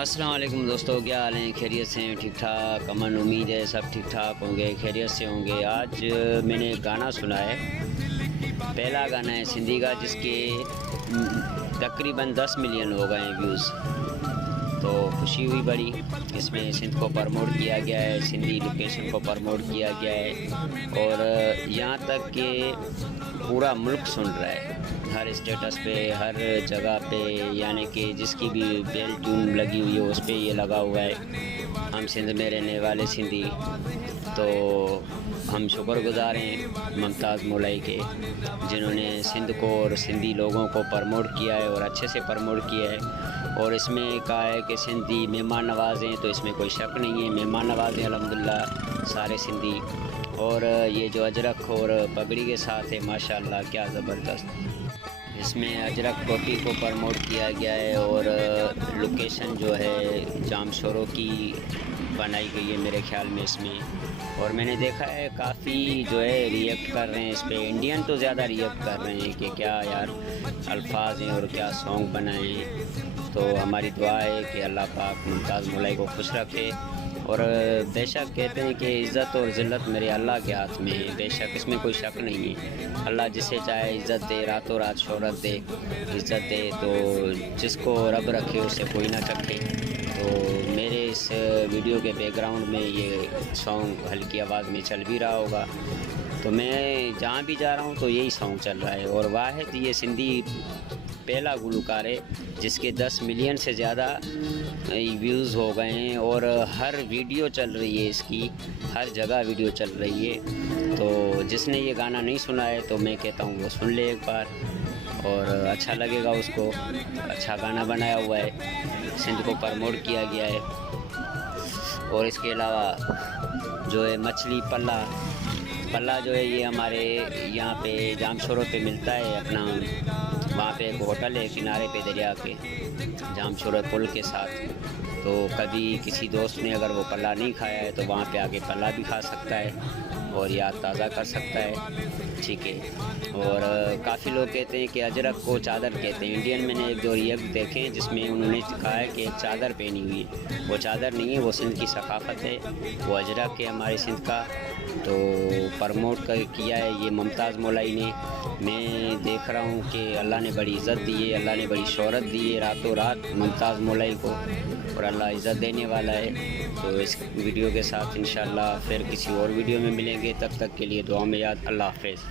अस्सलाम वालेकुम दोस्तों, क्या हाल है? खैरियत से हैं? ठीक ठाक? अमन उम्मीद है सब ठीक ठाक होंगे, खैरियत से होंगे। आज मैंने गाना सुना है, पहला गाना है सिंधी का जिसके तकरीबन 10 मिलियन हो गए हैं व्यूज़। तो खुशी हुई बड़ी। इसमें सिंध को प्रमोट किया गया है, सिंधी लोकेशन को प्रमोट किया गया है और यहाँ तक कि पूरा मुल्क सुन रहा है, हर स्टेटस पे, हर जगह पे, यानी कि जिसकी भी बेल ट्यून लगी हुई है उस पर ये लगा हुआ है, हम सिंध में रहने वाले सिंधी। तो हम शुक्रगुज़ार हैं मुमताज़ मौलाई के, जिन्होंने सिंध को और सिंधी लोगों को प्रमोट किया है और अच्छे से प्रमोट किया है। और इसमें कहा है कि सिंधी मेहमान नवाज़ हैं, तो इसमें कोई शक नहीं है, मेहमान नवाज़ हैं अल्हम्दुलिल्लाह सारे सिंधी। और ये जो अजरक और पगड़ी के साथ है माशाल्लाह, क्या ज़बरदस्त। इसमें अजरक टोपी को प्रमोट किया गया है और लोकेशन जो है जाम शोरों की बनाई गई है मेरे ख्याल में इसमें। और मैंने देखा है काफ़ी जो है रिएक्ट कर रहे हैं इस पर, इंडियन तो ज़्यादा रिएक्ट कर रहे हैं कि क्या यार अल्फाज हैं और क्या सॉन्ग बनाए हैं। तो हमारी दुआ है कि अल्लाह पाक मुमताज़ मौलाई को खुश रखे। और बेशक कहते हैं कि इज़्ज़त और ज़िल्लत मेरे अल्लाह के हाथ में है, बेशक इसमें कोई शक नहीं है। अल्लाह जिसे चाहे इज़्ज़त दे, रातों रात शोहरत दे, इज़्ज़त दे, तो जिसको रब रखे उसे कोई ना चखे। तो मेरे इस वीडियो के बैकग्राउंड में ये सॉन्ग हल्की आवाज़ में चल भी रहा होगा, तो मैं जहाँ भी जा रहा हूँ तो यही सॉन्ग चल रहा है। और वाहिद ये सिंधी पहला गुलकार है जिसके 10 मिलियन से ज़्यादा व्यूज़ हो गए हैं और हर वीडियो चल रही है इसकी, हर जगह वीडियो चल रही है। तो जिसने ये गाना नहीं सुना है तो मैं कहता हूँ वो सुन ले एक बार, और अच्छा लगेगा उसको। अच्छा गाना बनाया हुआ है, सिंध को प्रमोट किया गया है। और इसके अलावा जो है मछली पल्ला जो है ये हमारे यहाँ पे जामशोरों पे मिलता है अपना, वहाँ पे एक होटल है किनारे पे दरिया के, जामशोरा पुल के साथ। तो कभी किसी दोस्त ने अगर वो पल्ला नहीं खाया है तो वहाँ पे आके पल्ला भी खा सकता है और याद ताज़ा कर सकता है, ठीक है। और काफ़ी लोग कहते हैं कि अजरक को चादर कहते हैं। इंडियन मैंने एक दो रिएक्ट देखे हैं जिसमें उन्होंने कहा है कि एक चादर पहनी हुई है, वो चादर नहीं है, वो सिंध की सकाफ़त है, वो अजरक है हमारे सिंध का। तो प्रमोट किया है ये मुमताज़ मौलाई ने। मैं देख रहा हूँ कि अल्लाह ने बड़ी इज़्ज़त दी है, अल्लाह ने बड़ी शोहरत दी है रातों रात मुमताज़ मौलाई को, और अल्लाह इज़्ज़त देने वाला है। तो इस वीडियो के साथ इंशाल्लाह फिर किसी और वीडियो में मिलेंगे, तब तक के लिए दुआ में याद। अल्लाह हाफ़िज़।